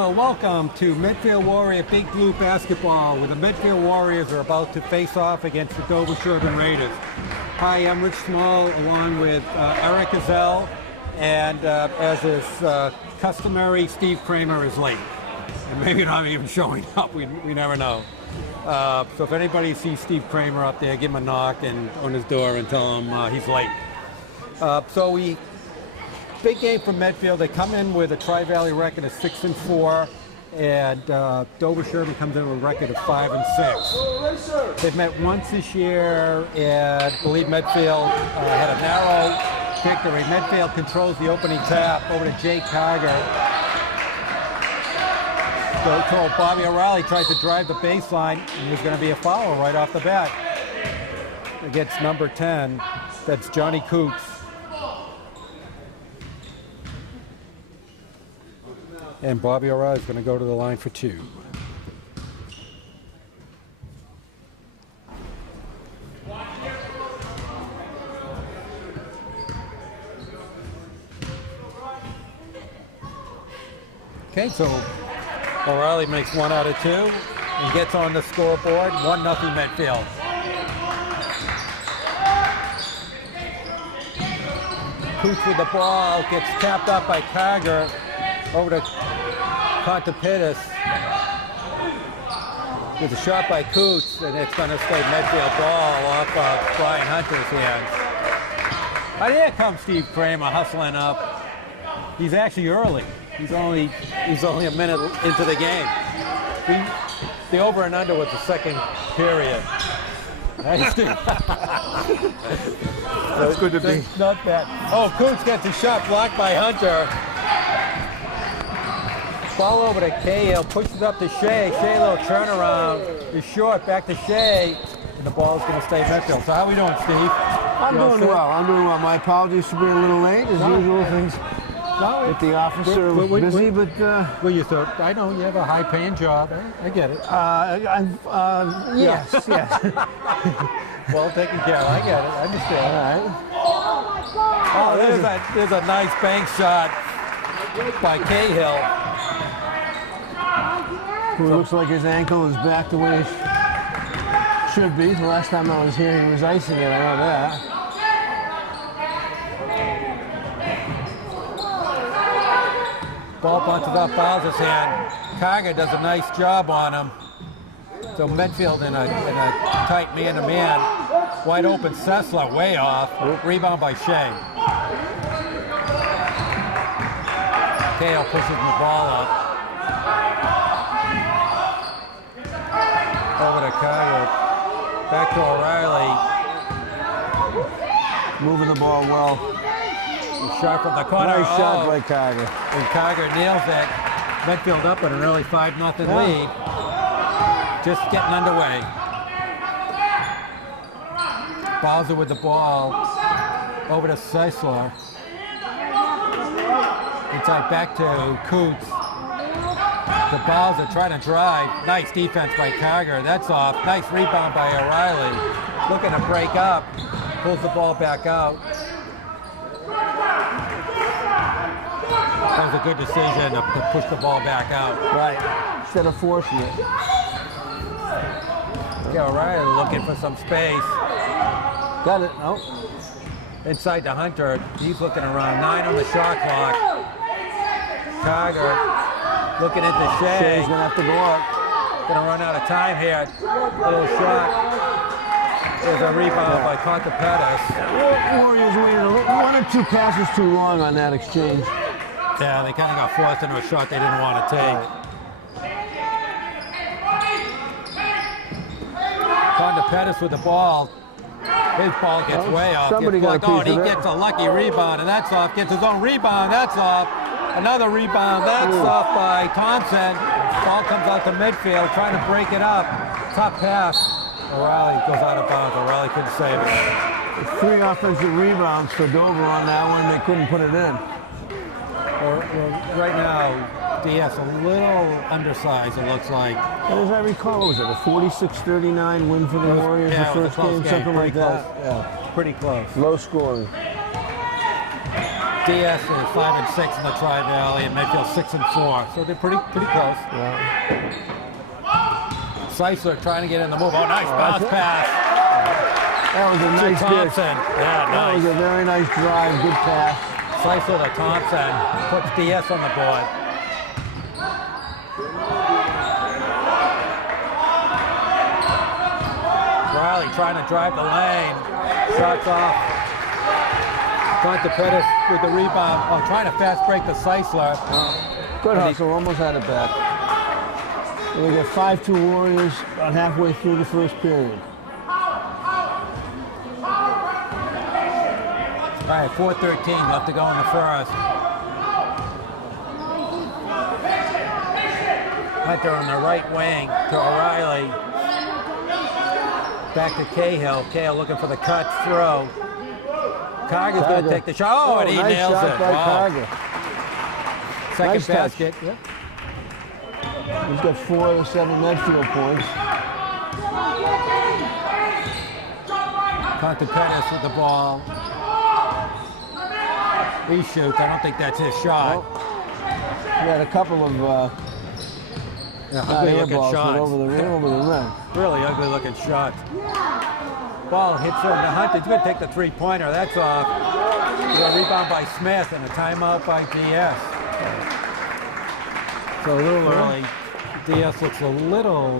Well, welcome to Medfield Warrior Big Blue basketball, where the Medfield Warriors are about to face off against the Dover Sherburne Raiders. Hi, I'm Rich Small, along with Eric Gazelle, and as is customary, Steve Kramer is late. And maybe not even showing up, we never know. So if anybody sees Steve Kramer up there, give him a knock on his door and tell him he's late. Big game for Medfield. They come in with a Tri-Valley record of 6-4, and Dover Sherburne comes in with a record of 5-6. They've met once this year, and I believe Medfield had a narrow victory. Medfield controls the opening tap over to Jay Carger. So Bobby O'Reilly tried to drive the baseline, and there's going to be a foul right off the bat against number 10. That's Johnny Coots. And Bobby O'Reilly's going to go to the line for two. Okay, so O'Reilly makes 1 out of 2 and gets on the scoreboard. 1-0 Medfield. Coots with the ball, gets tapped up by Carger over to Contreras with a shot by Coots, and it's going to stay Medfield ball off Brian Hunter's hands. But here comes Steve Kramer hustling up. He's actually early. He's only a minute into the game. The over and under was the second period. Nice, Steve. That's good to be. Not bad. Oh, Coots gets a shot blocked by Hunter. Ball over to Cahill, pushes up to Shea. Shea, a little turnaround. Is short, back to Shea, and the ball's going to stay Medfield. So how are we doing, Steve? I'm doing well. My apologies for being a little late. As usual, things at the office are busy, but... Well, you thought, I know you have a high-paying job. I get it. Yes, yes. Well taken care of. I get it. I understand. All right. Oh, there's a nice bank shot by Cahill. Who looks like his ankle is back the way it should be. The last time I was here, he was icing it. I know that. Ball bounces off Bowser's hand. Carger does a nice job on him. So Medfield in a tight man-to-man. Wide open Sessler, way off. Rebound by Shea. Cahill pushes the ball up. Over to Carger. Back to O'Reilly. Moving the ball well. Shot from the corner. Nice shot by Carger. And Carger nails it. Medfield up at an early 5-0 lead. Just getting underway. Bowser with the ball. Over to Sessler. Inside back to Coots. To Bowser trying to drive. Nice defense by Carger. That's off. Nice rebound by O'Reilly. Looking to break up. Pulls the ball back out. That was a good decision to push the ball back out. Right. Instead of forcing it. Yeah, O'Reilly looking for some space. Got it. Oh. Inside to Hunter. He's looking around. 9 on the shot clock. Carger looking into Shea. Shea's going to have to go up. Going to run out of time here. Little shot. There's a rebound by Contreras. Warriors waited 1 or 2 passes too long on that exchange. Yeah, they kind of got forced into a shot they didn't want to take. Contreras with the ball. His ball gets way off. Somebody got a piece he of it. gets a lucky rebound, and that's off. Gets his own rebound, that's off. Another rebound, that's off by Thompson. Ball comes out to midfield, trying to break it up. Top pass. O'Reilly goes out of bounds. O'Reilly couldn't save it. 3 offensive rebounds for Dover on that one. They couldn't put it in. Right now, DS a little undersized, it looks like. And as I recall, what was it, a 46-39 win for the Warriors the first game, something like that? Yeah, pretty close. Low scoring. DS is 5 and 6 in the Tri-Valley, and Medfield 6 and 4. So they're pretty close. Yeah. Seisler trying to get in the move. Oh, nice bounce pass. That was a nice Thompson. dish. Yeah, That was nice. a very nice drive. Good pass. Seisler to Thompson puts DS on the board. Riley trying to drive the lane. Shots off. Pettis with the rebound. Oh, trying to fast break the Seisler. Good hustle. Almost had it back. And we got 5-2 Warriors about halfway through the first period. All right, 4:13 left to go in the first. Hunter on the right wing to O'Reilly. Back to Cahill. Cahill looking for the cut throw. Carger's going to take the shot. Oh, and he nice nails shot it. by Wow. Carger. Second Nice touch. basket. Yep. He's got 4 of the 7 Medfield points. Pettis with the ball. He shoots. I don't think that's his shot. Nope. He had a couple of Ugly looking airballs shots. over the rim. Really ugly looking shots. Ball hits on the Hunter. He's going to take the three-pointer. That's off. A rebound by Smith and a timeout by DS. So a little early. DS looks a little...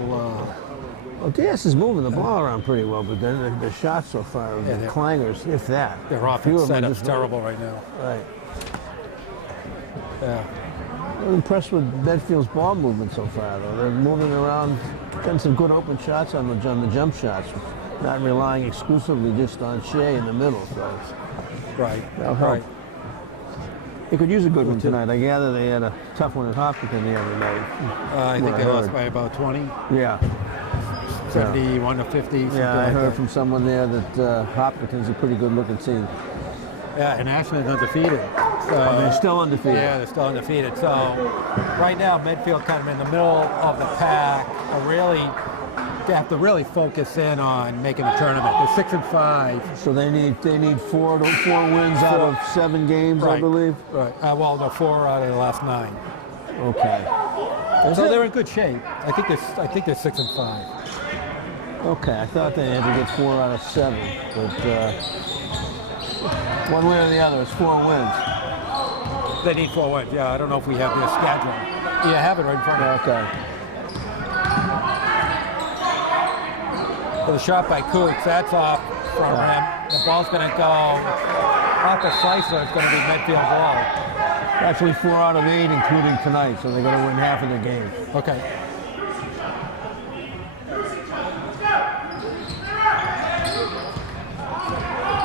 Well, DS is moving the ball around pretty well, but then the shots so far are the clangers, if that. Their Few offense of them setup's just- terrible right now. Right. Yeah. I'm impressed with Medfield's ball movement so far, though. They're moving around, getting some good open shots on the jump shots, not relying exclusively just on Shea in the middle. So Right. that'll help. Right. They could use a good one tonight. I gather they had a tough one at Hopkinton the other night. I think What they I lost heard. by about 20, Yeah. 71 to 50. something Yeah, I like heard that. from someone there that Hopkinton's a pretty good looking team. Yeah, and Ashland's undefeated. So, They're still undefeated. yeah, they're still undefeated. So right now, Medfield kind of in the middle of the pack. They have to really focus in on making the tournament. They're 6 and 5. So they need 4 wins out of 7 games, I Right. believe. Right. Well, they're 4 out of the last 9. Okay. So they're in good shape. I think they're 6 and 5. Okay, I thought they had to get 4 out of 7, but one way or the other, it's 4 wins. They need 4 wins. Yeah, I don't know if we have their schedule. You have it right in front of you. Okay. So the shot by Coots, that's off from him. The ball's going to go off the slicer. It's going to be Medfield ball. Actually 4 out of 8, including tonight, so they're going to win half of their games. Okay.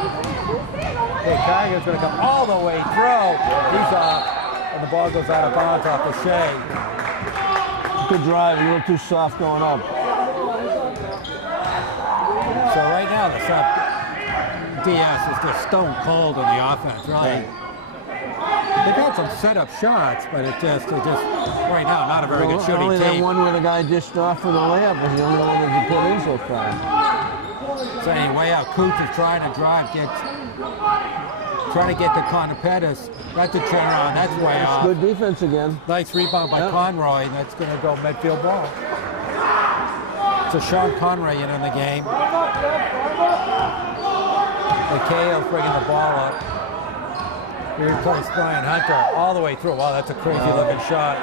Okay, Carger's going to come all the way through. He's off, and the ball goes out of bounds off the Shea. Good drive, a little too soft going up. So right now, the sub DS is just stone cold on the offense, really. They've had some setup shots, but they're just right now not a very good shooting Only that team. one where the guy dished off for the layup was the only one that he put in so far. So anyway, Coots is trying to drive, trying to get to Connor Pettis. That's a turnaround. That's way off. Good defense again. Nice rebound by Conroy, and that's going to go Medfield ball. So Sean Conroy in the game. Cahill's bringing the ball up. Here plays Brian Hunter all the way through. Wow, that's a crazy looking shot.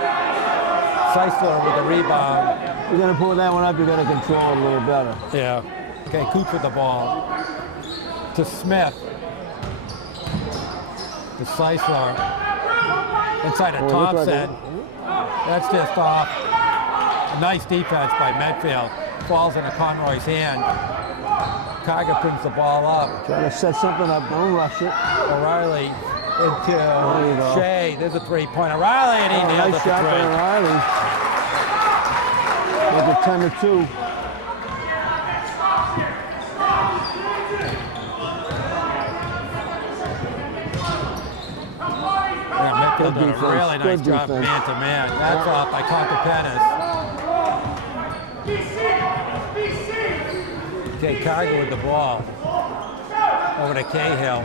Seisler with the rebound. You're going to pull that one up, you're going to control it a little better. Yeah. Okay, Coots with the ball. To Smith. To Seisler. Inside of Thompson. That's just off. A nice defense by Medfield. Falls into Conroy's hand. Carger brings the ball up. Trying to set something up, don't rush it. O'Reilly into you go. Shea. There's a three-point. O'Reilly, and he nailed Nice it shot for by three. O'Reilly. Make it 10-2. Yeah, Medfield Good did a defense, really nice good job defense. man-to-man. That's off by Conker Pettis. Okay, Carger with the ball. Over to Cahill.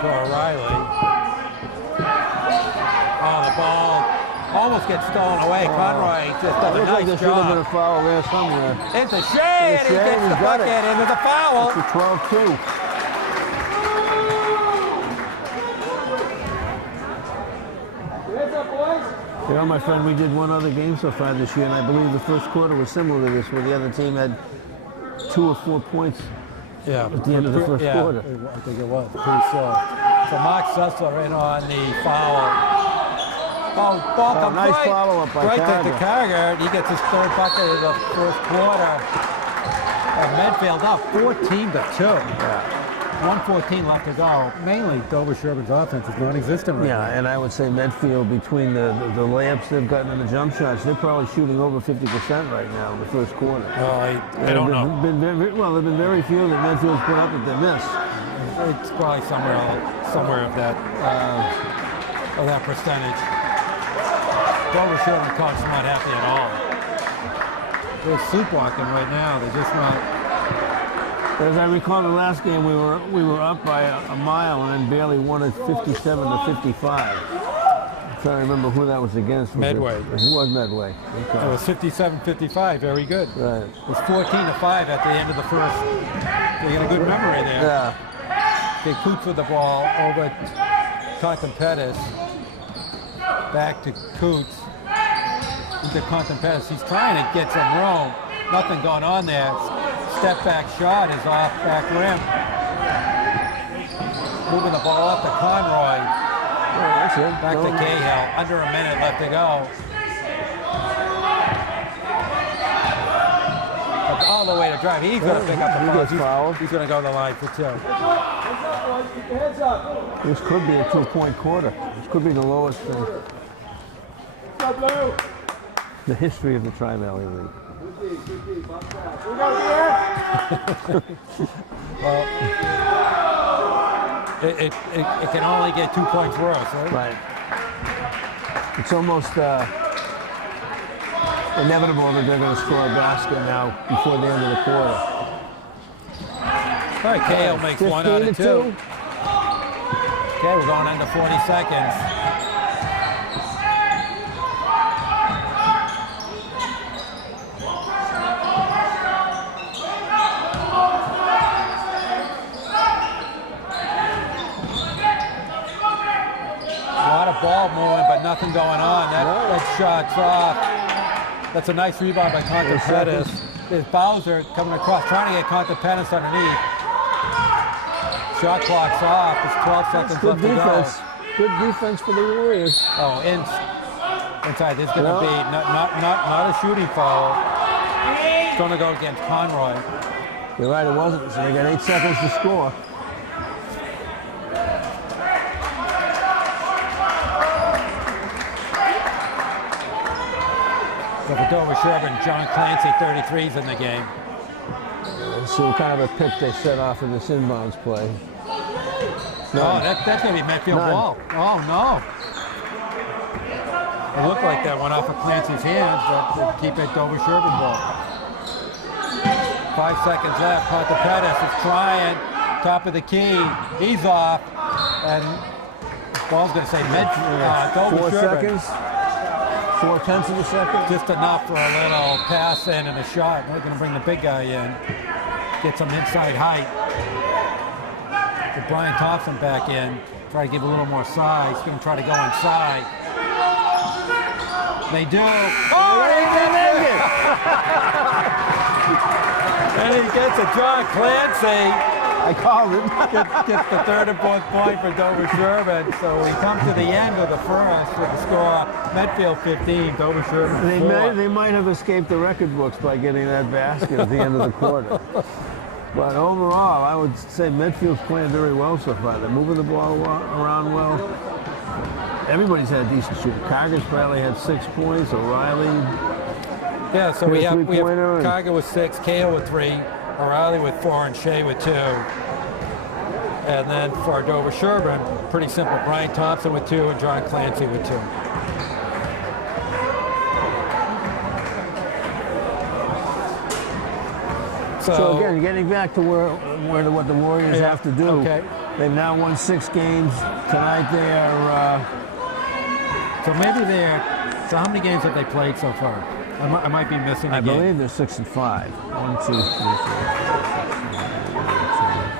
to O'Reilly. Oh, the ball almost gets stolen away. Conroy just does a Looks like there nice should have been a job. foul there somewhere. Into Shea, and he gets the bucket, and there's a foul. It's a 12-2. You know, my friend, we did one other game so far this year, and I believe the first quarter was similar to this, where the other team had 2 or 4 points Yeah, at the end of the first quarter. I think it was pretty slow. So Mark Sessler in on the foul. Oh, ball comes nice right, follow-up by right to Carter. Carter. He gets his third bucket of the first quarter. And Medfield up 14-2. Yeah. 1:14 left to go. Mainly Dover Sherburne's offense is non-existent right now. Yeah, and I would say Medfield, between the layups they've gotten and the jump shots, they're probably shooting over 50% right now in the first quarter. Well, I don't know. There have been very few that Medfield's put up that they missed. It's probably somewhere of that percentage. Dover Sherburne Cox not happy at all. They're sleepwalking right now. They're just not. As I recall, the last game we were up by a mile and then barely won it 57-55. I'm trying to remember who that was against. Medway. It was Medway. Okay. It was 57-55. Very good. Right. It was 14-5 at the end of the first. They got a good memory there. Yeah. They Coots with the ball over Compton Pettis. Back to Coots. Into Compton Pettis. He's trying to get some room. Nothing going on there. Step back shot is off back rim. Moving the ball up to Conroy. Oh, that's it. Back to Cahill. Under a minute left to go. All the way to drive. He's going to pick up the ball. He's going to go to the line for 2. This could be a 2-point quarter. This could be the lowest in the history of the Tri-Valley League. Well, it can only get 2 points worse, right? Right. It's almost inevitable that they're going to score a basket now before the end of the quarter. All right, Cahill makes 1 out of 2. Okay, we're going into 40 seconds. Ball moving, but nothing going on. That shot's off. That's a nice rebound by Compton Pettis. There's Bowser coming across, trying to get Compton Pettis underneath. Shot clock's off. There's 12 seconds left to go. Good defense for the Warriors. Oh, inside. There's going to be not a shooting foul. It's going to go against Conroy. You're right, it wasn't. So they got 8 seconds to score. So for Dover Sherburne, John Clancy, 33's in the game. Let's see what kind of a pick they set off in this inbounds play. Oh, that's going to be Medfield ball. Oh, no. It looked like that went off of Clancy's hands, but they keep it Dover Sherburne ball. 5 seconds left. Compton Pettis is trying. Top of the key. He's off. And ball's going to say Dover 4 Sherburne. seconds. 4/10 of a second. Just enough for a little pass in and a shot. They're going to bring the big guy in. Get some inside height. Get Brian Thompson back in. Try to give a little more size. He's going to try to go inside. They do. Oh, he did it! And he gets a John Clancy. I called it. Gets the third and fourth point for Dover Sherburne. So we come to the end of the first with the score. Medfield 15, Dover Sherburne 4. They might have escaped the record books by getting that basket at the end of the quarter. But overall, I would say Medfield's playing very well so far. They're moving the ball around well. Everybody's had decent shooting. Carger's probably had 6 points. O'Reilly. Yeah, so we have Carger with 6, Cahill with 3, O'Reilly with 4, and Shea with 2. And then for Dover Sherburne, pretty simple. Brian Thompson with 2 and John Clancy with 2. So again, getting back to what the Warriors have to do. Okay. They've now won 6 games. Tonight they are. So maybe they're. So how many games have they played so far? I might be missing a game. I believe they're 6 and 5. 1, 2, 3, 4, 5, 6, 7, 8, 9,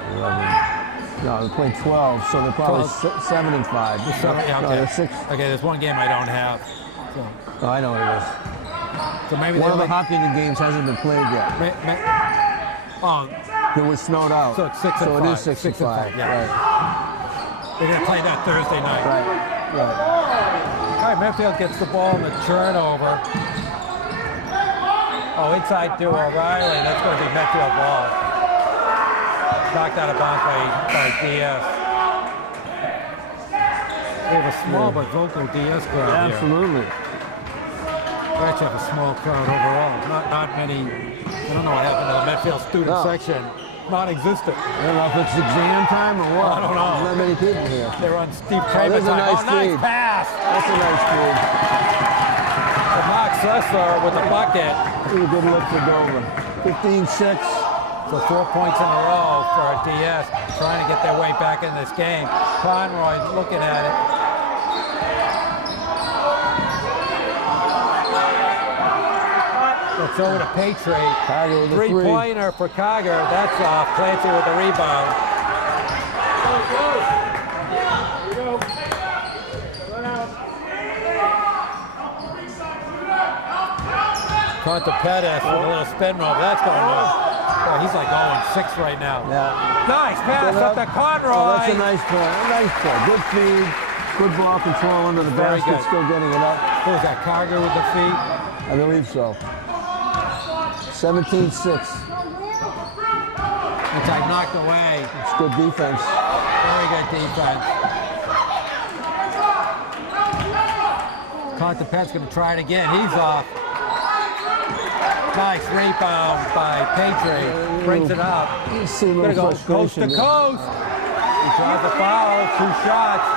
10, 11. No, they played 12, so they're probably 7 and 5. So, yeah, okay. No, they're 6. Okay, there's one game I don't have. So, Oh, I know what it is. so maybe One of the like, hockey games hasn't been played yet. oh, It was snowed out. so it's 6 and 5. So it is 6 and 5. Yeah. Right. They're going to play that Thursday night. Right. All right, Medfield gets the ball in the turnover. Oh, inside to O'Reilly. That's going to be Medfield ball. Knocked out of bounds by Diaz. We have a small but vocal Diaz crowd here. Absolutely. We actually have a small crowd overall. Not many. I don't know what happened to the Medfield student section. Non-existent. I don't know if it's exam time or what. I don't know. There's not many people here. They're on Steve Kramer there's a time. nice Nice feed. pass. That's a nice feed. To Mark Sessler with the bucket. Really good look for Dover. 15-6. So 4 points in a row for DS, trying to get their way back in this game. Conroy looking at it. It's over to Petrie. Three-pointer for Cogger. That's off. Clancy with the rebound. Conta Pettis with a little spin move. That's going on. Oh, he's like 0-6 right now. Yeah. Nice pass up to Conroy. Oh, that's a nice play. Nice play. Good feed. Good ball control under the Very basket. good. Still getting it up. Who was that? Cogger with the feet? I believe so. 17-6. It's like knocked away. It's good defense. Very good defense. Conta Pettis going to try it again. He's off. Nice rebound by Petrie. Brings it up. He's going to go coast to coast. He tries to foul. 2 shots.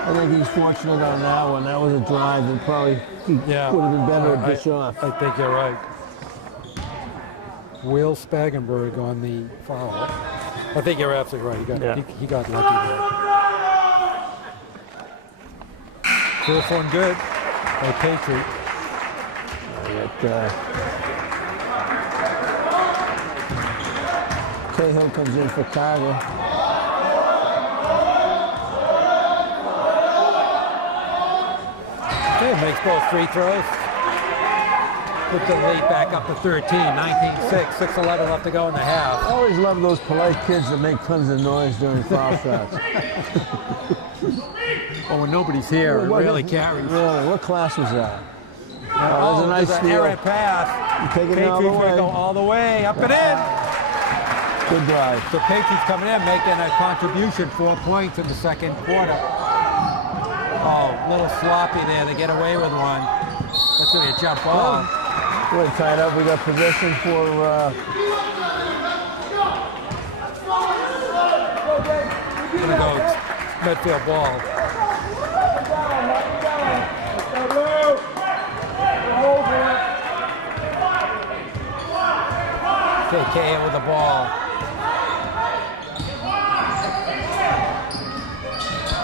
I think he's fortunate on that one. That was a drive that probably would have been better to dish off. I think you're right. Will Spagenberg on the foul. I think you're absolutely right. He got lucky there. First one good by Petrie. Cahill comes in for Cogger. Okay, makes both free throws. Put the lead back up to 13, 19-6, 6:11 left to go in the half. I always love those polite kids that make tons of noise during foul shots. Oh, when nobody's here, it really carries. Really? What class was that? Oh, there's an errant pass. Taking it all the way. Patriots going to go all the way, up and in. Good drive. So Patriots coming in, making a contribution, 4 points in the second quarter. Oh, a little sloppy there. They get away with one. That's going to be a jump ball. We're tied up. We got possession for. Going to go Medfield ball. Okay, Cahill with the ball.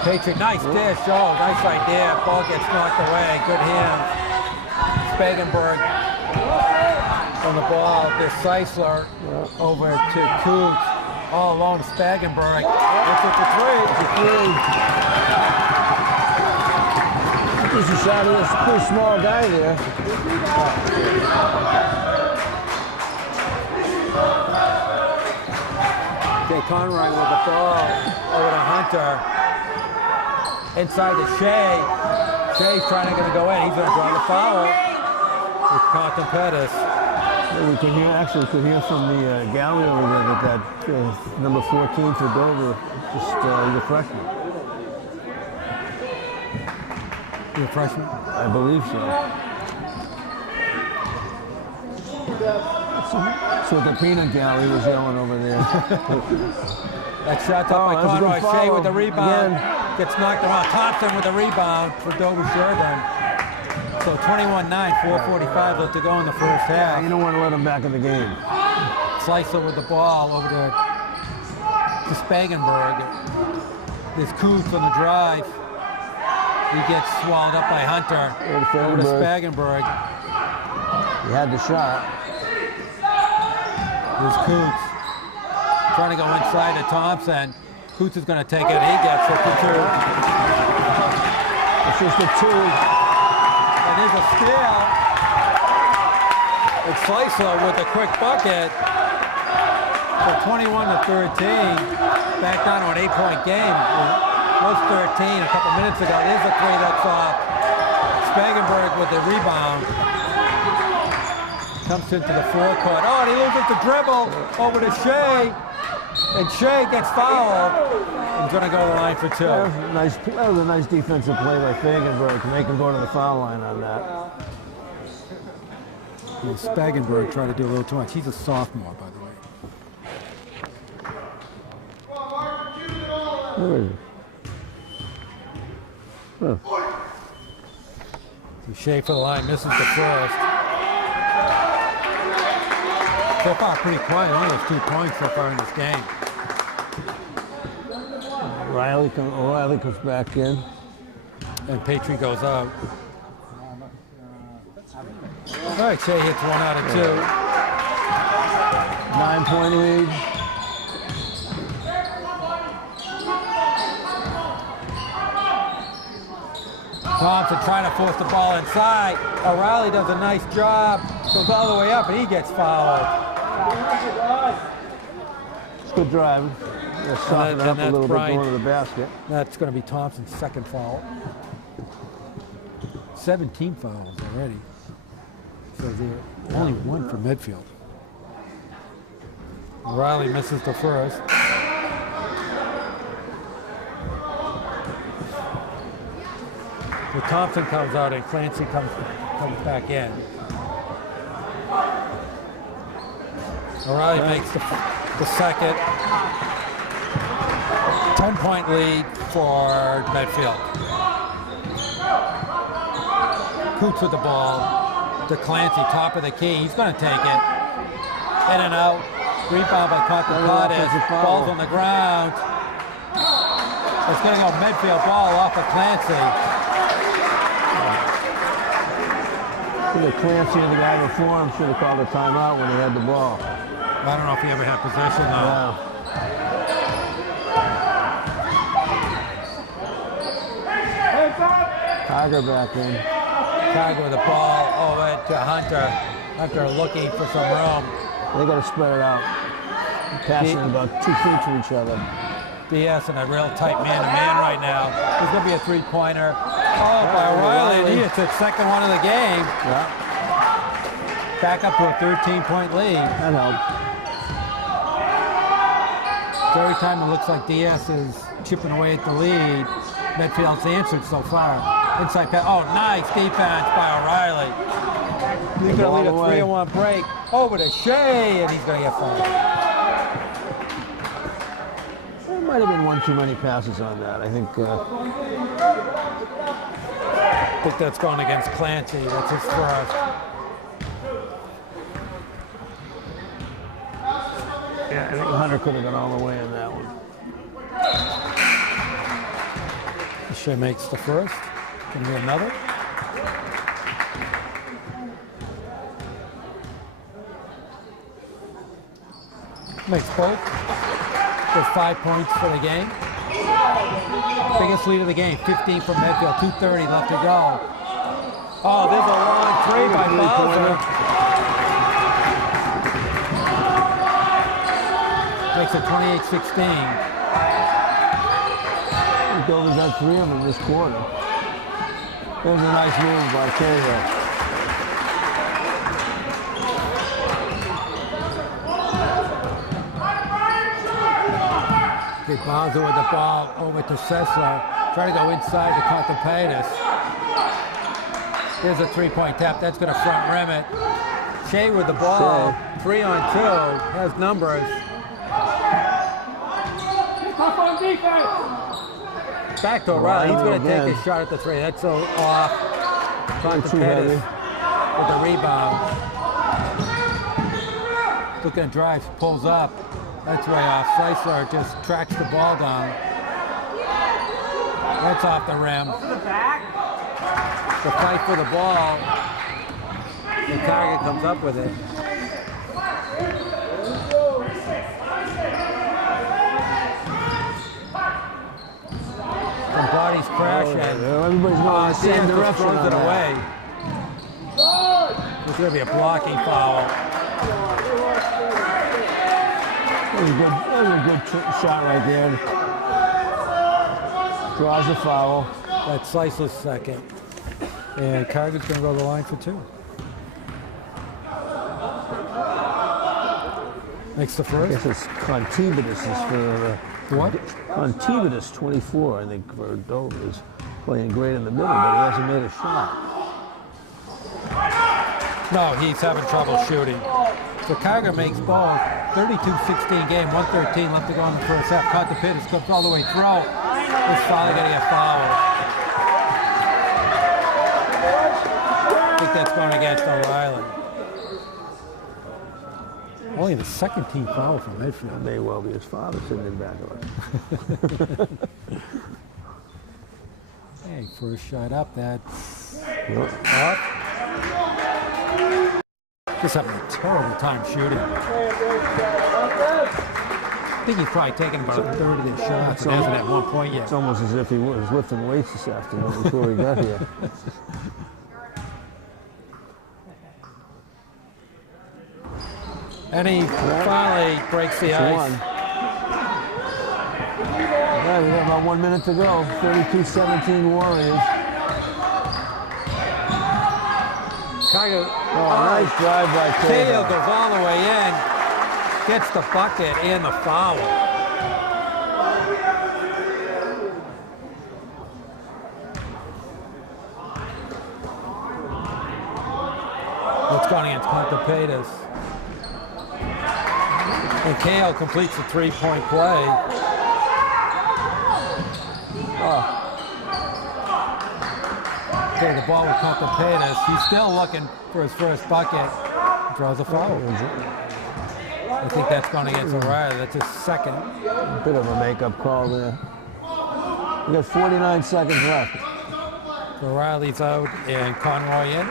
Patriot, nice dish. Oh, nice idea. Ball gets knocked away. Good hands. Spagenberg on the ball. There's Seisler over to Coots. All alone, Spagenberg. Looks at the three. This is a shot of this pretty small guy there. Okay, Conroy with the ball over to Hunter. Inside to Shea. Shea's trying to go in. He's going to draw the foul with Conta Pettis. We can hear, actually, from the gallery over there that number 14 for Dover, just he's a freshman. You're a freshman? I believe so. That's what the peanut gallery was yelling over there. That shot's up by Conroy. Shea with the rebound. Again. Gets knocked around. Thompson with the rebound for Dover Sherburne. So 21-9, 4:45 left to go in the first half. You don't want to let them back in the game. Slicer with the ball over to Spagenberg. There's Coots on the drive. He gets swallowed up by Hunter. Over to Spagenberg. He had the shot. There's Coots. Trying to go inside to Thompson. Coots is going to take it. He gets it for 2. It's just a 2. And there's a steal. And Slicer with a quick bucket. So 21-13. Back down to an 8-point game. It was 13 a couple minutes ago. There's a 3 that's off. Spagenberg with the rebound. Comes into the forecourt. Oh, and he loses the dribble over to Shea. And Shea gets fouled. He's going to go to the line for 2. That was a nice defensive play by Spagenberg to make him go to the foul line on that. Yeah, Spagenberg tried to do a little too much. He's a sophomore, by the way. Where is he? Huh. So Shea for the line, misses the first. So far, pretty quiet. Only has 2 points so far in this game. O'Reilly comes back in. And Patry goes out. All right, Shea hits 1 out of 2. 9-point lead. Thompson trying to force the ball inside. O'Reilly does a nice job. Goes all the way up, and he gets fouled. It's good driving. Soften it up a little bit going to the basket. That's going to be Thompson's second foul. 17 fouls already. So they're only 1 for Medfield. O'Reilly misses the first. So Thompson comes out and Clancy comes back in. O'Reilly makes the second. 10-point lead for Medfield. Coots with the ball. To Clancy, top of the key. He's going to take it. In and out. Rebound by Contemplatis. Ball's on the ground. It's going to go Medfield ball off of Clancy. Clancy and the guy before him should have called a timeout when he had the ball. I don't know if he ever had possession though. Yeah. Tiger back in. Tiger with the ball over to Hunter. Hunter looking for some room. They got to spread it out. Passing about 2 feet to each other. DS in a real tight man-to-man right now. There's going to be a 3-pointer. Oh, by O'Reilly, and he hits his second one of the game. Yeah. Back up to a 13-point lead. That helped. So every time it looks like DS is chipping away at the lead, Medfield's answered so far. Inside pass. Oh, nice defense by O'Reilly. He's going to lead a 3-1 break. Over to Shea, and he's going to get fouled. There might have been 1 too many passes on that. I think that's going against Clancy. That's his first. Yeah, I think Hunter could have gone all the way in that one. Shea makes the first. Can we get another? Makes both. There's 5 points for the game. Biggest lead of the game, 15 from Medfield, 2:30 left to go. Oh, there's a long 3 by Bowser. Makes it 28-16. The Builders had 3 of them this quarter. There's a nice move by Cahill. Bowser with the ball over to Sessler. Trying to go inside to Contemplatis. Here's a 3-point tap. That's going to front rim it. Shea with the ball. 3-on-2. Has numbers. Back to O'Reilly. He's going to take a shot at the 3. That's so off. Contemplatis with the rebound. looking at drives, pulls up. That's way off. Slicer just tracks the ball down. That's off the rim. The fight for the ball. The target comes up with it. Some bodies crashing. Everybody's going the same direction. Throws it away. There's going to be a blocking foul. That was a good shot right there. Draws the foul. That's Slicer's second. And Carter's going to go to the line for 2. Makes the first. I guess it's Contibidis is for what? Contibidis, 24, I think, for Dover is playing great in the middle, but he hasn't made a shot. No, he's having trouble shooting. So Carter makes both. 32-16 game, 1:13 left to go in the first half. Contibidis goes all the way through. He's finally going to get fouled. I think that's going against O'Reilly. Only the second team foul from Medfield. May well be his father sitting in back of us. Hey, first shot up, that's up. Just having a terrible time shooting. I think he's probably taken about a third of his shots and hasn't had 1 point yet. It's almost as if he was lifting weights this afternoon before he got here. And he finally breaks the ice. Yeah, we have about 1 minute to go. 32-17 Warriors. Nice drive by Cahill goes all the way in, gets the bucket and the foul. It's going against Contipedis. And Cahill completes the 3-point play. Okay, the ball with Contipedis. He's still looking for his first bucket. Draws a foul. I think that's going against O'Reilly. That's his second. A bit of a makeup call there. We got 49 seconds left. O'Reilly's out and Conroy in.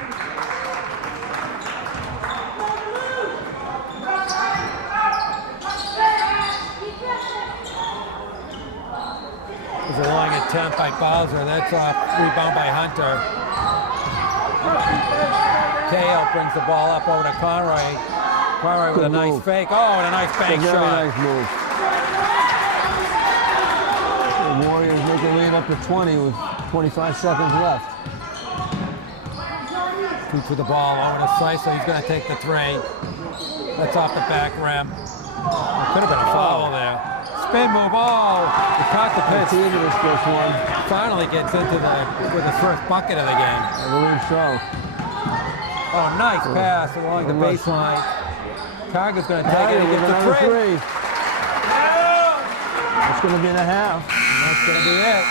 There's a long attempt by Bowser. That's off. Rebound by Hunter. Cahill brings the ball up over to Conroy. Conroy with a nice fake. Oh, and a nice bank shot. Nice move. The Warriors make a lead up to 20 with 25 seconds left. Shoots with the ball over to Slicer. He's going to take the 3. That's off the back rim. It could have been a foul there. Spin move. Oh, he caught the pitch. Finally gets into with his first bucket of the game. I believe so. Oh, nice pass along the baseline. Carger's going to take it and get the 3. It's going to be in a half. And that's going to be it.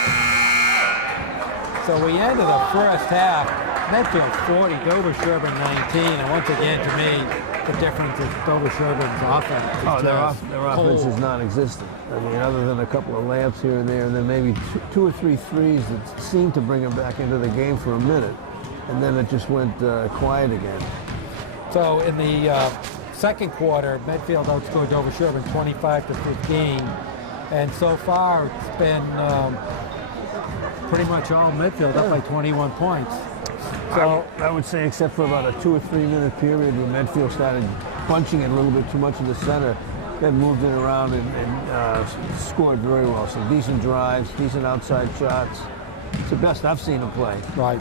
So we ended the first half. Medfield 40, Dover Sherburne 19. And once again, to me, the difference is Dover Sherburne's offense. Their offense is non-existent. I mean, other than a couple of layups here and there, and then maybe two or three threes that seemed to bring them back into the game for a minute. And then it just went quiet again. So in the second quarter, Medfield outscored Dover Sherburne 25-15. And so far, it's been pretty much all Medfield up by 21 points. So I would say, except for about a 2 or 3 minute period where Medfield started bunching it a little bit too much in the center, they've moved it around and scored very well. Some decent drives, decent outside shots. It's the best I've seen them play. Right.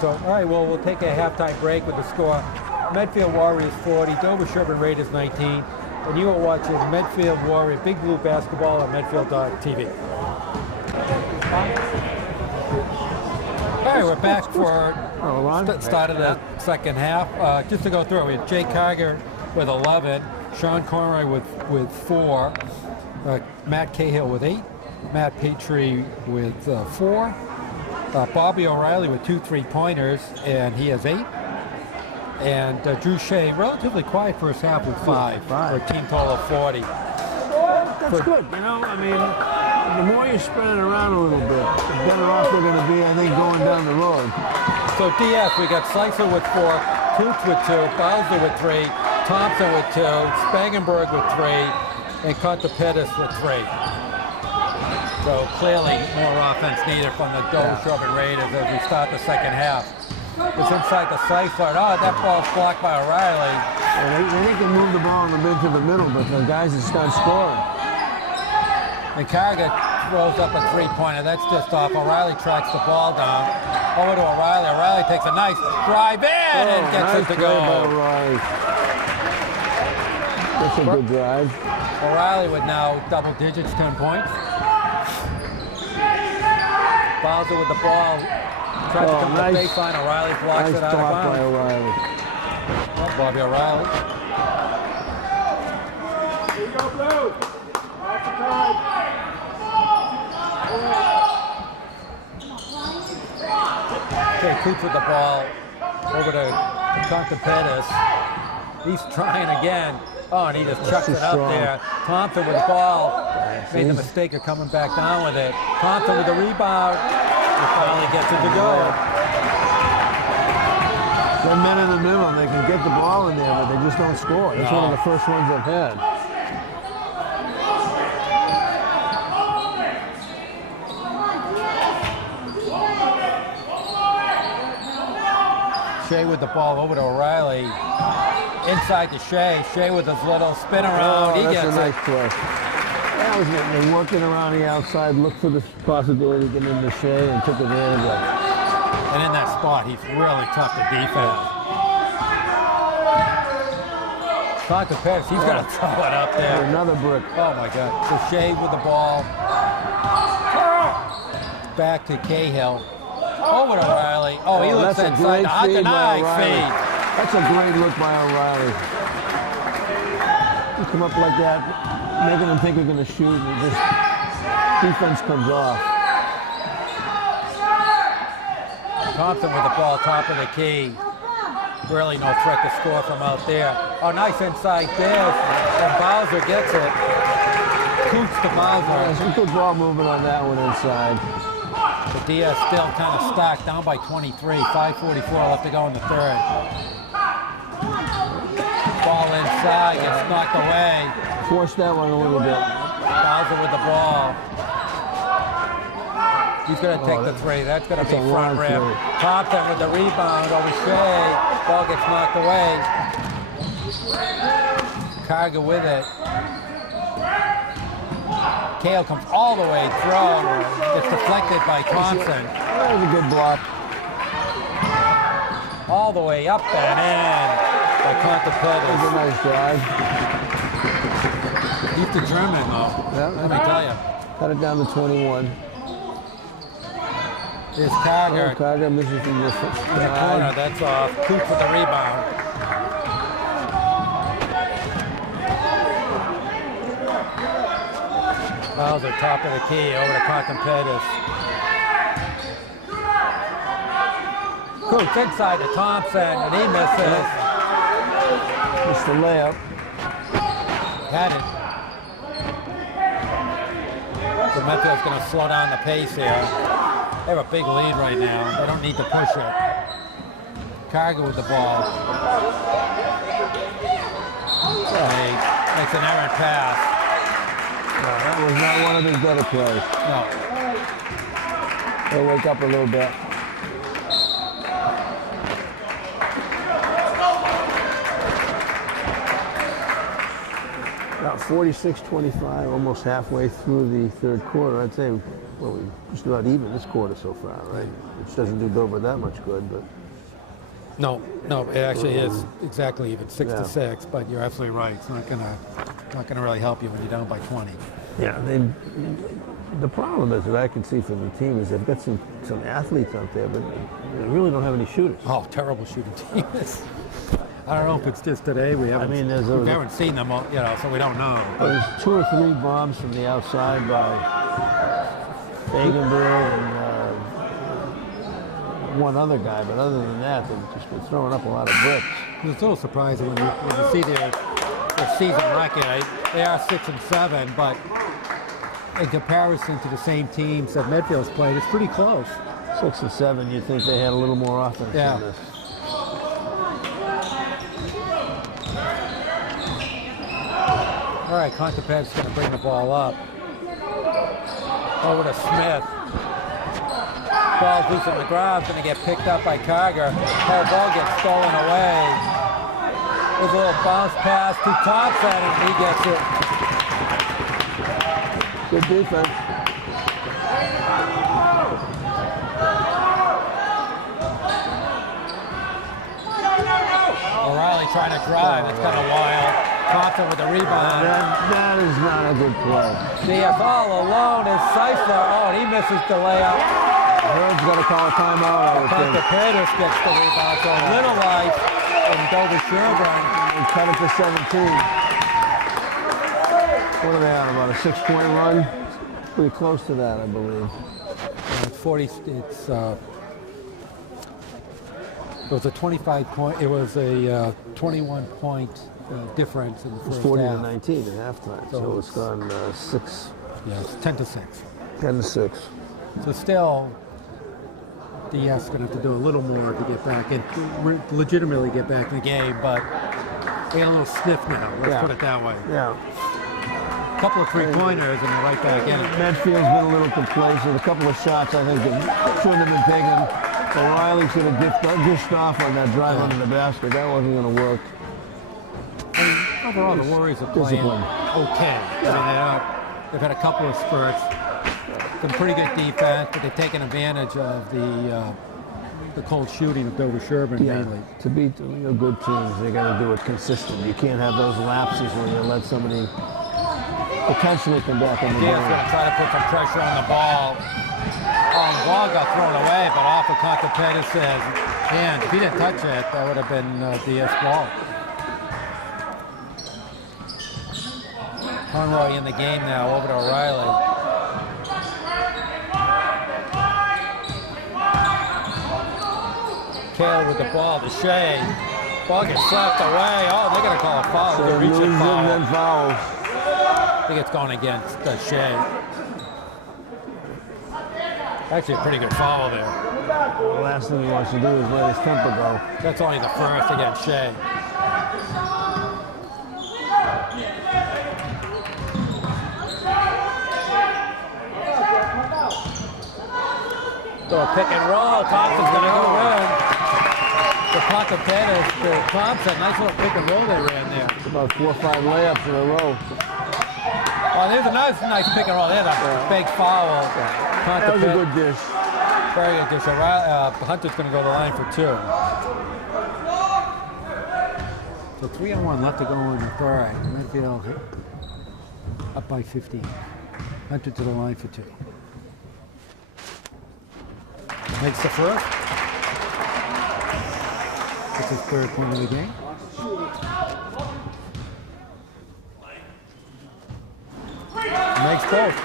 So, all right, well, we'll take a halftime break with the score. Medfield Warriors 40, Dover Sherburne Raiders 19. And you are watching Medfield Warrior Big Blue basketball on Medfield.tv. All right, we're back for start of the second half. Just to go through, we have Jake Carger with 11, Sean Conroy with 4, Matt Cahill with 8, Matt Petrie with 4, Bobby O'Reilly with 2 3-pointers, and he has 8. And Drew Shea, relatively quiet first half with 5 for a team total of 40. That's good, you know. I mean, the more you spread it around a little bit, the better off they're going to be, I think, going down the road. So DF, we got Slicer with 4, Coots with 2, Bowser with 3, Thompson with 2, Spangenberg with 3, and Contrepetis with 3. So clearly more offense needed from the Dover-Sherburne Raiders as we start the second half. It's inside the Slicer. Oh, that ball's blocked by O'Reilly. Yeah, they can move the ball in the mid to the middle, but the guys just start scoring. And Carga throws up a 3-pointer. That's just off. O'Reilly tracks the ball down. Over to O'Reilly. O'Reilly takes a nice drive in and gets nice it to go. That's a good drive. O'Reilly with now double digits, 10 points. Bowser with the ball. Tries to come to the baseline. O'Reilly blocks it out of bounds. By O'Reilly. Oh, Bobby O'Reilly. Here you go, Blue. Lots of time. Okay, Coots with the ball over to Contrepetis. He's trying again. Oh, and he just chucks it up there. Thompson with the ball. Made the mistake of coming back down with it. Thompson with the rebound. He finally gets it to go. The men in the middle, they can get the ball in there, but they just don't score. That's one of the first ones they've had. Shea with the ball over to O'Reilly. Inside to Shea. Shea with his little spin around. He gets a nice play. That was it. They working around the outside, looked for the possibility to get into Shea and took advantage of it. And in that spot, he's really tough to defend. Contrepetis, he's going to throw it up there. Another brick. Oh, my God. So Shea with the ball. Back to Cahill. Over to O'Reilly. Oh, he looks inside. Nice feed. That's a great look by O'Reilly. You come up like that, making them think you're going to shoot, and just defense comes off. Thompson with the ball, top of the key. Really no threat to score from out there. Oh, nice inside dish. And Bowser gets it. Coots to Bowser. Yeah, some good ball movement on that one inside. The DS still kind of stuck, down by 23. 5:44 left to go in the third. Ball inside, gets knocked away. Force that one a little bit. Bowser with the ball. He's going to take the three. That's going to be front rim. Thompson with the rebound over Shea. Ball gets knocked away. Carga with it. Cahill comes all the way through. It's deflected by Thompson. That was a good block. All the way up and in by Contrepetis. That was a nice drive. He's the German, though. Yeah, let me tell you. Cut it down to 21. Here's Carga. Carga misses from the corner. That's off. Coots with the rebound. Bowser, top of the key, over to Contrepetis. Coots inside to Thompson, and he misses. It's the layup. Had it. So Medfield's going to slow down the pace here. They have a big lead right now. They don't need to push it. Carga with the ball. He makes an errant pass. No, that was not one of his better plays. No. He'll wake up a little bit. About 46-25, almost halfway through the third quarter. I'd say, well, we're just about even this quarter so far, right? Which doesn't do Dover that much good, but. No, it actually is exactly even, 6-6. But you're absolutely right. It's not gonna really help you when you're down by 20. Yeah, the problem is that I can see from the team is they've got some athletes out there, but they really don't have any shooters. Oh, terrible shooting team. I don't know if it's just today. We haven't. We haven't seen them, so we don't know. There's 2 or 3 bombs from the outside by Fagenberg and one other guy, but other than that, they've just been throwing up a lot of bricks. It's a little surprising when you see their season record. They are 6-7, but in comparison to the same teams that Medfield's played, it's pretty close. 6 and 7, you'd think they had a little more offense than this. All right, Contepet's going to bring the ball up. Over to Smith. Ball's loose on the ground, going to get picked up by Carger. That ball gets stolen away. There's a little bounce pass to Thompson, and he gets it. Good defense. O'Reilly trying to drive. It's kind of wild. Thompson with the rebound. That is not a good play. DF all alone is Seisler. Oh, and he misses the layup. Herb's got to call a timeout, I would think. Contepet's gets the rebound. So Little Life and Dover Sherburne. And cut it to 17. What are they on, about a 6-point run? Pretty close to that, I believe. It's 40. It was a 25-point. It was a 21-point difference in the first half. 40 to 19 at halftime. So it's gone 6. Yeah, it's 10-6. 10-6. So still, DS going to have to do a little more to get back and legitimately get back in the game. But we had a little sniff now. Let's put it that way. Yeah. A couple of three-pointers and they're right back in it. Medfield's been a little complacent. A couple of shots I think that shouldn't have been taken. O'Reilly should have dished off on that drive under the basket. That wasn't going to work. I mean, overall, the Warriors are playing okay. I mean, they've had a couple of spurts, some pretty good defense, but they've taken advantage of the cold shooting of Dover Sherburne mainly. To beat good teams, they got to do it consistent. You can't have those lapses where you let somebody potentially come back in the game. Diaz going to try to put some pressure on the ball. Oh, the ball got thrown away, but off of Contepet's hand. If he didn't touch it, that would have been Diaz's ball. Conroy in the game now, over to O'Reilly. Kale with the ball to Shea. Ball gets slapped away. Oh, they're going to call a foul. So reaching foul. Then fouls. I think it's going against Shea. Actually, a pretty good foul there. The last thing he wants to do is let his temper go. That's only the first against Shea. So a pick and roll. Thompson's going to go in. The Thompson, nice little pick and roll they ran there. About 4 or 5 layups in a row. Oh, there's a nice pick and roll. There's a big foul. That was a good dish. Very good dish. Hunter's going to go to the line for 2. So 3-on-1 left to go in the third. Medfield up by 15. Hunter to the line for 2. Makes the first. That's his third point of the game. Makes both.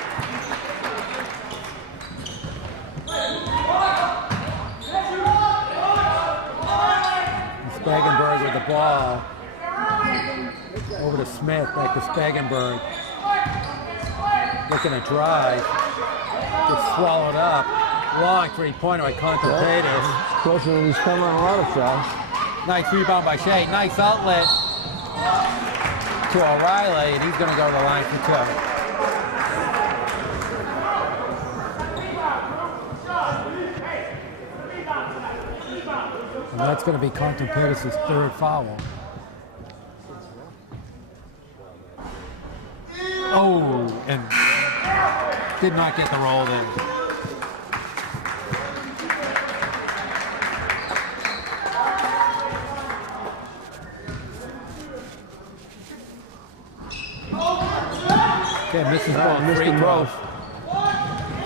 Spagenberg with the ball. Over to Smith, back to Spagenberg. Looking to drive. Gets swallowed up. Long three-pointer by Contepet's. Closer than he's coming on a lot of shots. Nice rebound by Shea. Nice outlet to O'Reilly, and he's going to go to the line for 2. And that's going to be Contepet's third foul. Oh, and did not get the roll there. Okay, misses both free throws.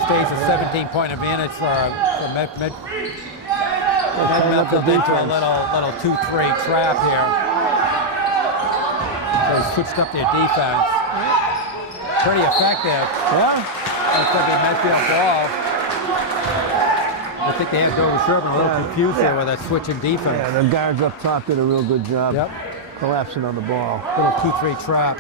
Stays a 17-point advantage for Medfield. Medfield into a little 2-3 trap here. So they switched up their defense. Pretty effective. Yeah. That's going to be Medfield ball. I think they had Dover Sherman a little confused there with that switching defense. Yeah, the guards up top did a real good job collapsing on the ball. Little 2-3 trap.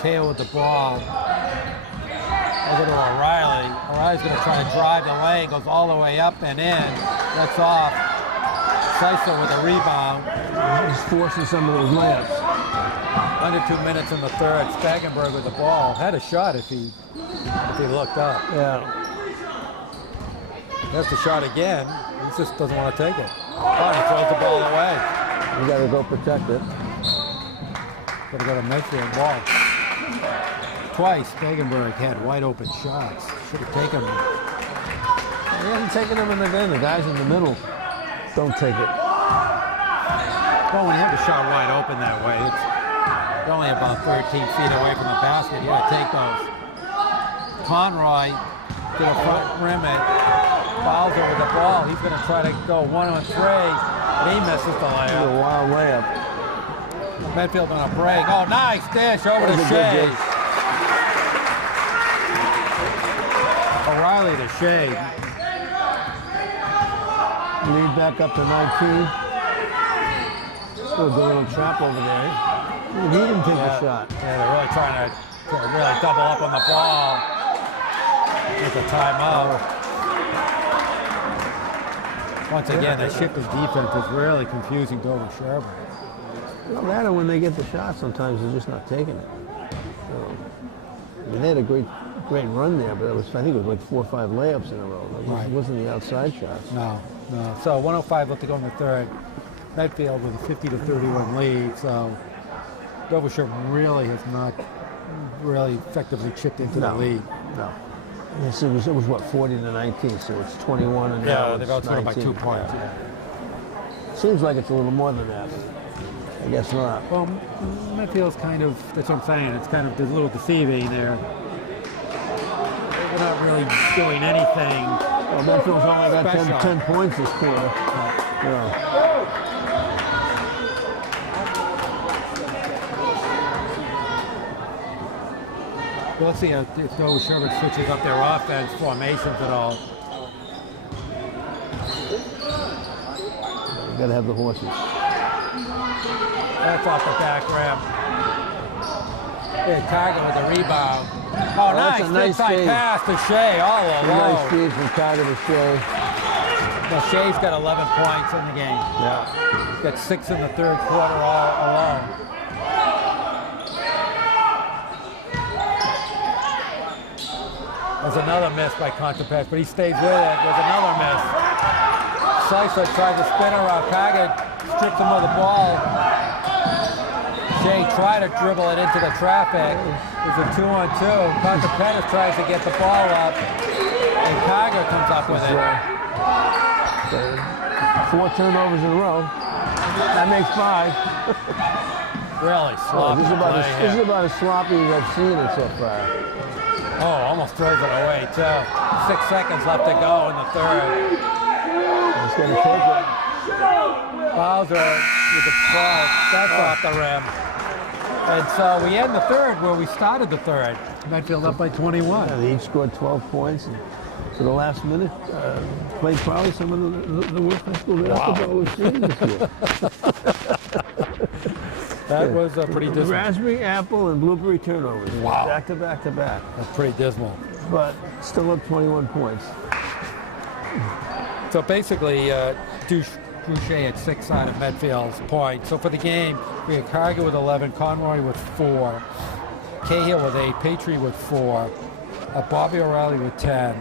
Cahill with the ball. Over to O'Reilly. O'Reilly's going to try to drive the lane, goes all the way up and in. That's off. Seiser with a rebound. He's forcing some of those layups. Under 2 minutes in the third. Spagenberg with the ball. Had a shot if he looked up. Yeah. That's the shot again. He just doesn't want to take it. Oh, he throws the ball away. You got to go protect it. Got to go to Medfield ball. Twice, Spagenberg had wide open shots. Should have taken them. He hasn't taken them in the game. The guys in the middle don't take it. Well, when you have the shot wide open that way, it's only about 13 feet away from the basket. You got to take those. Conroy to the front rim it. Bowser with the ball. He's going to try to go 1-on-3, and he misses the layup. A wild layup. Medfield on a break. Oh, nice dish over to Shea. O'Reilly to Shea. Lead back up to 19. Still doing a little trap over there. He didn't take the shot. Yeah, they're really trying to really double up on the ball. With a timeout. Once again, that shift of defense is really confusing Dover Sherman. No matter when they get the shot, sometimes they're just not taking it. So, I mean, they had a great run there, but I think it was like 4 or 5 layups in a row. It wasn't the outside shots. No. So 1:05 left to go in the third. Medfield with a 50-31 lead. So Dover Sherman really has not really effectively chipped into the lead. No. Yes, it was what, 40-19, so it's 21 and now they've outscored by 2 points. Yeah. Seems like it's a little more than that. I guess not. Well, Medfield's kind of, that's what I'm saying, it's kind of a little deceiving there. They're not really doing anything. Well, Medfield's only got 10 points this quarter. Yeah. We'll see if Dover Sherman switches up their offense formations at all. You got to have the horses. That's off the back rim. Yeah, Cargo with the rebound. Oh, nice inside pass to Shea all alone. Nice feed from Cargo to Shea. Now Shea's got 11 points in the game. Yeah. He's got 6 in the third quarter all alone. There's another miss by Contrepass, but he stays with it. There's another miss. Seiser tried to spin around. Cargo stripped him of the ball. Shea tried to dribble it into the traffic. There's a 2-on-2. Contrepass tries to get the ball up, and Cargo comes up with it. 4 turnovers in a row. That makes 5. Really sloppy. This is about as sloppy as I've seen it so far. Oh, almost throws it away, too. 6 seconds left to go in the third. He's going to take it. Bowser with the ball. That's off the rim. And so we end the third where we started the third. Medfield up by 21. Yeah, they each scored 12 points. And for the last minute, played probably some of the worst high school basketball we've seen this year. That was pretty dismal. Raspberry, apple, and blueberry turnovers. Wow. Back to back to back. That's pretty dismal. But still up 21 points. So basically, Boucher at 6 out of Medfield's points. So for the game, we had Cargo with 11, Conroy with 4, Cahill with 8, Patry with 4, Bobby O'Reilly with 10,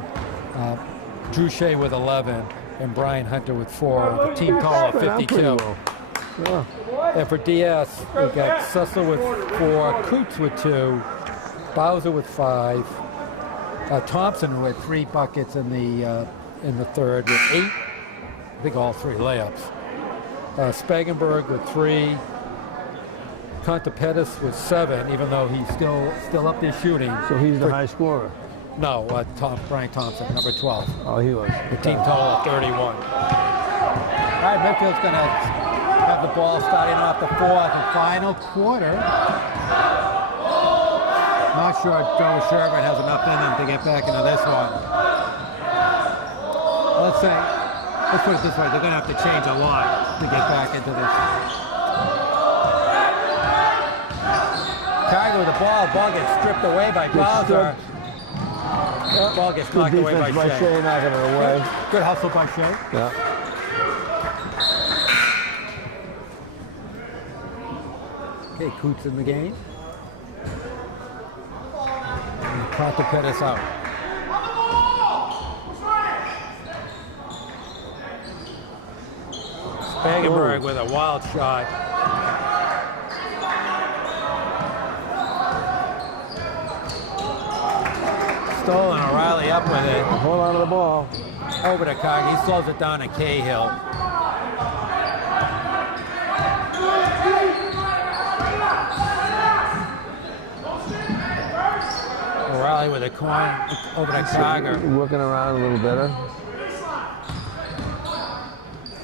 Drew Shea with 11, and Brian Hunter with 4. The team total of 52. Yeah. And for DS, we got Sussler with 4, Coots with 2, Bowser with 5, Thompson who had 3 buckets in the third with 8. I think all 3 layups. Spagenberg with 3. Contrepass with 7, even though he's still up there shooting. So he's the high scorer. No, Brian Thompson, number 12. Oh, he was. The team total of 31. All right, Medfield's going to have the ball starting off the fourth and final quarter. Not sure Joe Sherman has enough in him to get back into this one. Let's put it this way, they're going to have to change a lot to get back into this. Tiger with the ball gets stripped away by Bowser. Ball gets knocked away by Shea. Knocking it away. Good hustle by Shea. Yeah. Okay, Coots in the game. And Pratt to cut us out. Spagenberg with a wild shot. Stolen, O'Reilly up with it. Hold on to the ball. Over to Cog. He slows it down to Cahill. O'Reilly with a coin over to Cogger. Working around a little better.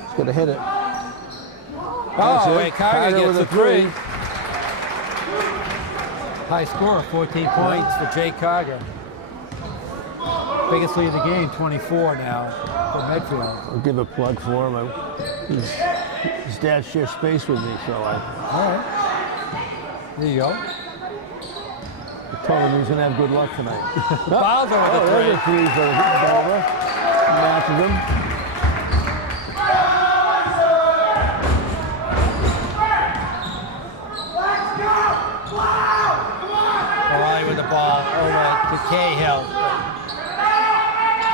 He's going to hit it. Oh, wait, Cogger gets a three. High score, 14 points for Jay Cogger. Biggest lead of the game, 24 now for Medfield. I'll give a plug for him. His dad shares space with me, so All right. There you go. I told him he was going to have good luck tonight. Bowser with a There's three. a three for Dover. Matches him. O'Reilly with the ball over to Cahill.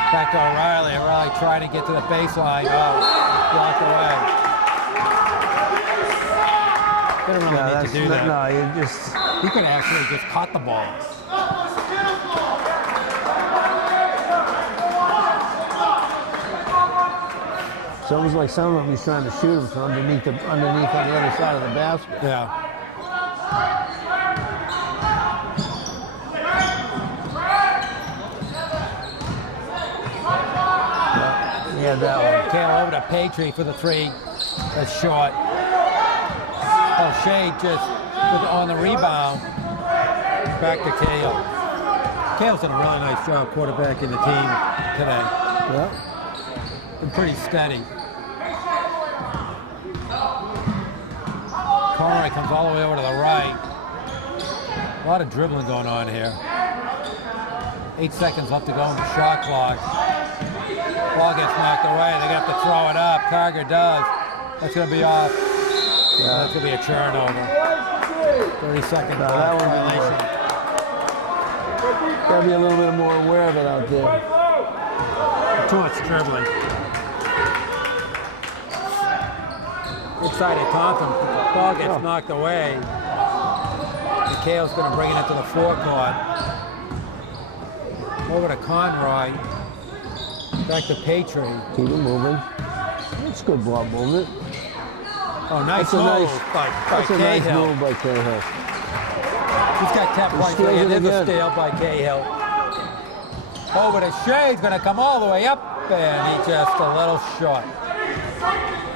Back to O'Reilly. O'Reilly trying to get to the baseline. Oh, blocked away. They don't really need to do that. No, you just... He could have actually just caught the ball. It's almost like some of them he's trying to shoot him from underneath on the other side of the basket. Yeah. Yeah, that one. Cahill over to Patry for the three. That's short. Oh, Shea just on the rebound. Back to Cahill. Cahill's done a really nice job quarterbacking the team today. Yeah. Been pretty steady. Conroy comes all the way over to the right. A lot of dribbling going on here. 8 seconds left to go in the shot clock. Ball gets knocked away. They're going to have to throw it up. Carger does. That's going to be off. Yeah. That's going to be a turnover. 30-second violation. Got to be a little bit more aware of it out there. Too much dribbling. Inside of Thompson, ball gets knocked away. Mikhail's going to bring it into the forecourt. Over to Conroy. Back to Patry. Keep it moving. That's good ball movement. Oh, nice That's move by That's a nice Cahill. move by Cahill. He's got 10 points. steals it There's a again. steal by Cahill. Over to Shea. He's going to come all the way up, and he just a little short. I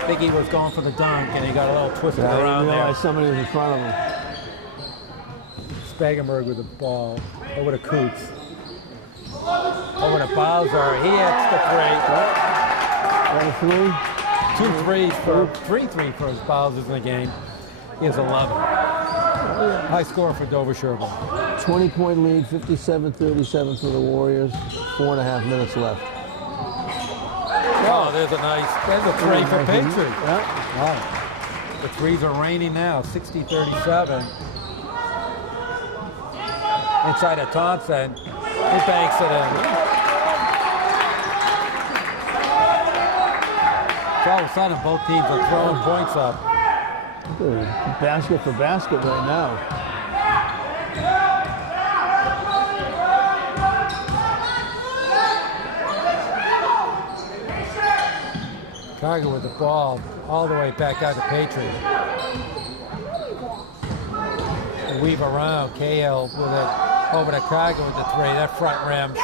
think he was going for the dunk, and he got a little twisted I around didn't there. realize somebody was in front of him. Spagenberg with the ball. Over to Coots. Over to Bowser. He hits the three. Got a three? 2 threes for 3 threes for his Bowser's in the game. He has 11. High score for Dover Sherburne. 20-point lead, 57-37 for the Warriors. 4.5 minutes left. Oh, there's a 3 for Patry. Yeah. Wow. The threes are raining now, 60-37. Inside of Thompson. He banks it in. So all of a sudden, both teams are throwing points up. Basket for basket right now. Carger with the ball all the way back out to Patry. Weave around. Cahill with it over to Carger with the three. That front rim.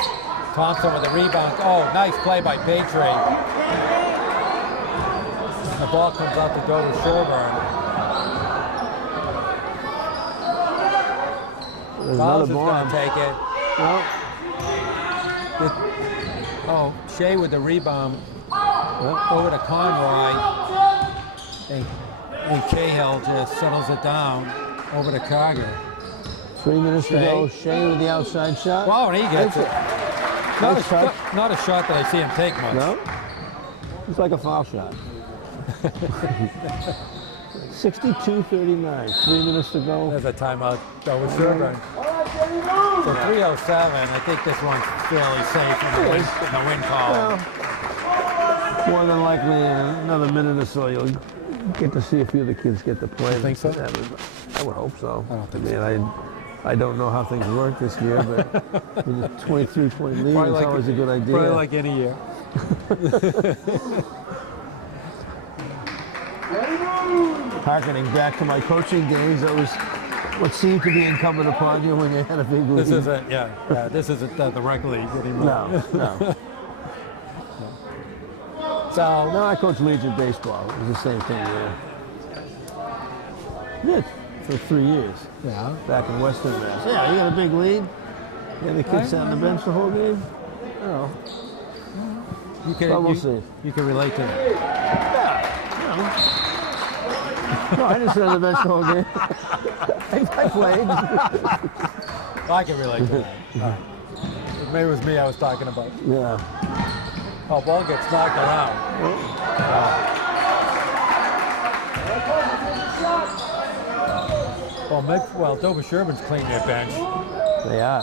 Thompson with the rebound. Oh, nice play by Patry. The ball comes out to Dover Sherburne. There's Bowles another is going bomb. to take it. Well, Oh, Shea with the rebound well, over to Conroy. And Cahill just settles it down over to Carger. 3 minutes to Shea. go. Shea with the outside shot. Wow, and he gets Takes it. Nice touch. Not a shot that I see him take much. No? It's like a foul shot. 62-39. 3 minutes to go. There's a timeout. That was Sherburne. So 3:07. I think this one's fairly safe in the win call. Well, more than likely, in another minute or so, you'll get to see a few of the kids get to play. Think so? I would hope so. I don't think I don't know how things work this year, but with a 23-point lead, it's always a good idea. Probably like any year. Harkening back to my coaching days, that was what seemed to be incumbent upon you when you had a big lead. This isn't, this isn't the rec league anymore. No. So, No, I coached Legion baseball. It was the same thing there. Did for 3 years. yeah. Back in Western Mass. Yeah, you got a big lead. Yeah, the kids sat on the bench the whole game. Oh, You can, well, we'll see. You can relate to that. No, I didn't sit on the bench the whole game. I played. I can relate to that. Maybe it was me I was talking about. Yeah. Oh, ball gets knocked around. Well, Dover Sherman's cleaned their bench. They are.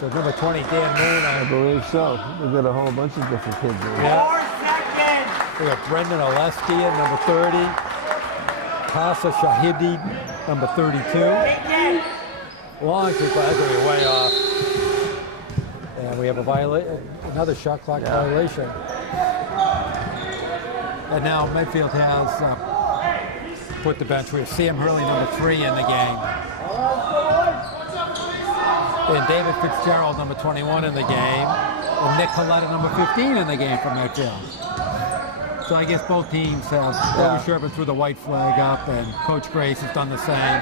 So number 20, Dan Moon. I believe so. We've got a whole bunch of different kids there. Yeah. We got Brendan Oleski at number 30. Casa Shahidi, number 32. Long kick, but that's going way off. And we have another shot clock violation. And now Medfield has put the bench. We have Sam Hurley, number 3, in the game. And David Fitzgerald, number 21, in the game. And Nick Coletta, number 15, in the game for Medfield. So I guess both teams have Dover Sherburne threw the white flag up, and Coach Grace has done the same.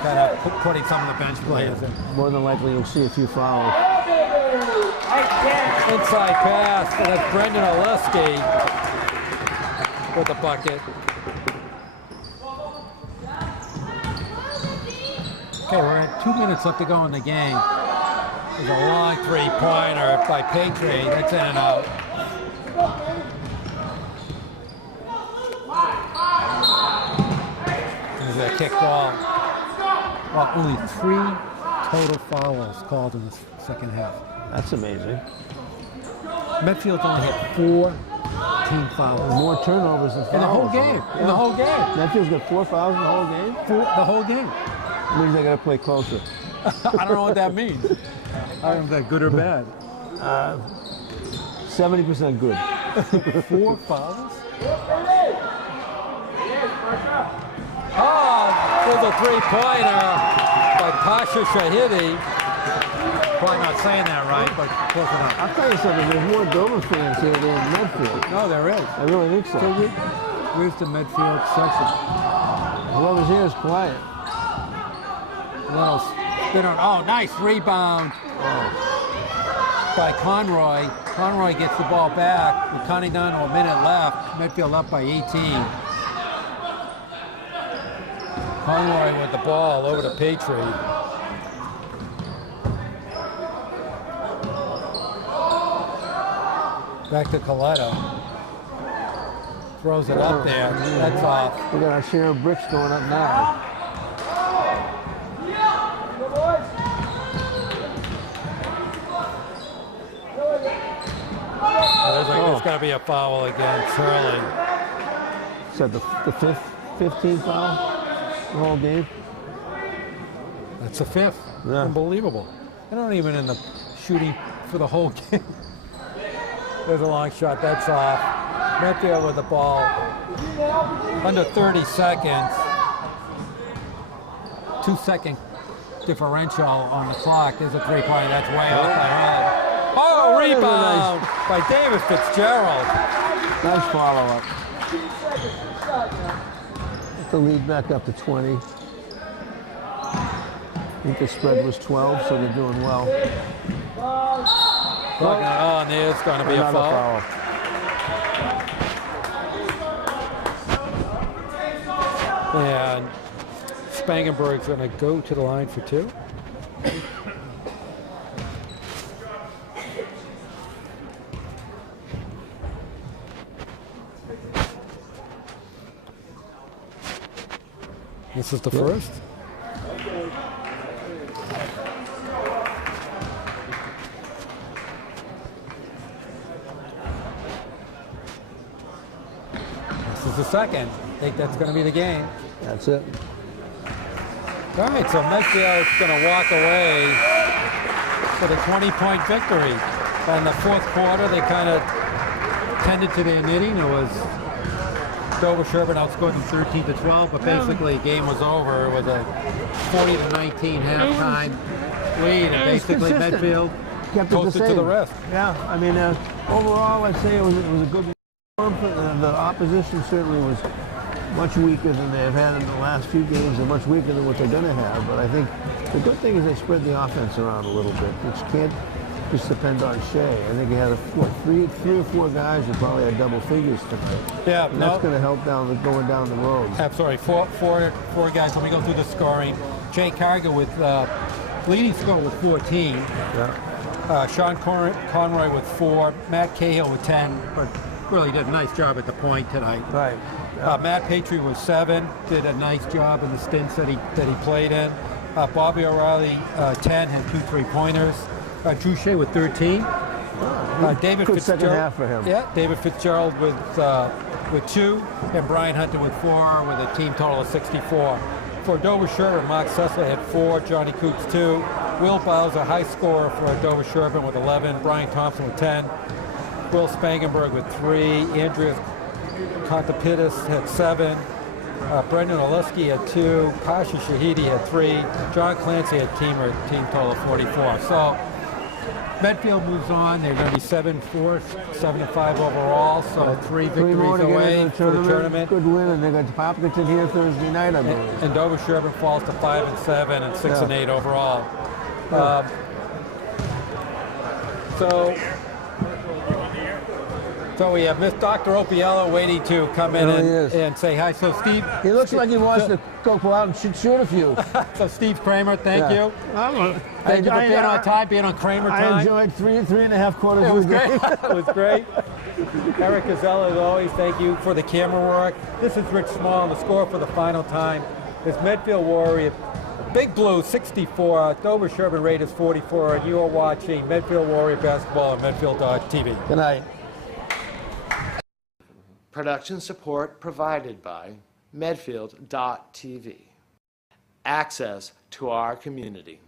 Kind of putting some of the bench players in. More than likely, you'll see a few fouls. Inside pass, and that's Brendan Oleski with the bucket. Okay, we're at 2 minutes left to go in the game. There's a long three-pointer by Patry. That's in and out. This is a kick ball. Well, only 3 total fouls called in the second half. That's amazing. Medfield's only had 4 team fouls. More turnovers than fouls. In the whole game. In the whole game. Medfield's got 4 fouls in the whole game? The whole game. Means they got to play closer. I don't know what that means. I don't know if that's good or bad. 70% good. 4 fouls? Oh, there's a three-pointer by Pasha Shahidi. Probably not saying that right, but close enough. I'll tell you something, there's more Dover fans here than Medfield. No, there is. I really think so. Where's the Medfield section? Whoever's here is quiet. Little spinner. Oh, nice rebound by Conroy. Conroy gets the ball back. We're counting down to a minute left. Medfield up by 18. Conroy with the ball over to Patry. Back to Coletta. Throws it up there. That's off. We got our share of bricks going up now. There's got to be a foul against Hurley. Is that the 15th foul the whole game? That's the 5th. Yeah. Unbelievable. They're not even in the shooting for the whole game. There's a long shot. That's off. Medfield with the ball. Under 30 seconds. 2-second differential on the clock. There's a three-pointer. That's way off by Hurley. Oh, rebound by David Fitzgerald. Nice follow-up. The lead back up to 20. I think the spread was 12, so they're doing well. Oh, and there's going to be a Another foul. And Spangenberg's going to go to the line for 2. This is the first. This is the second. I think that's going to be the game. That's it. All right, so Medfield's going to walk away with a 20-point victory. In the fourth quarter, they kind of tended to their knitting. It was Dover Sherburne outscored them 13-12, but basically the game was over. It was a 40-19 halftime lead, and basically Medfield kept posted to the rest. Yeah, I mean, overall, I'd say it was a good performance. The opposition certainly was much weaker than they've had in the last few games, and much weaker than what they're going to have. But I think the good thing is they spread the offense around a little bit, which can't just depend on Shea. I think he had three or four guys who probably had double figures tonight. Yeah, and that's going to help going down the road. Absolutely, four guys. When we go through the scoring, Jay Carger with leading score with 14. Yeah. Sean Conroy with 4. Matt Cahill with 10, but really did a nice job at the point tonight. Right. Matt Patry was 7, did a nice job in the stints that he played in. Bobby O'Reilly 10, had 2 3-pointers. Drew Shea with 13. David Good Fitzgerald, second half for him. Yeah, David Fitzgerald with 2, and Brian Hunter with 4, with a team total of 64. For Dover Sherburne, Mark Sessler had 4, Johnny Coots 2, Will Bowser, high scorer for Dover Sherburne with 11, Brian Thompson with 10, Will Spangenberg with 3, Andreas Kontopidis had 7, Brendan Oleski had 2, Pasha Shahidi had 3, John Clancy had team total of 44. So Medfield moves on. They're going to be 7-4, 7-5 overall. So 3 victories away for the tournament. Good win, and they got Hopkinton here Thursday night, I believe. And Dover Sherburne falls to 5-7 and 6-8 overall. So we have Miss Dr. Opiello waiting to come in and say hi. So Steve, he looks like he wants to go out and shoot a few. So Steve Kramer, thank you. Thank you for being on time, being on Kramer time. I enjoyed three and a half quarters. It was great. It was great. Eric Gazella, as always, thank you for the camera work. This is Rich Small, and the score for the final time is Medfield Warrior Big Blue 64, Dover Sherburne Raiders 44, and you are watching Medfield Warrior Basketball on Medfield.tv. Good night. Production support provided by Medfield.tv. Access to our community.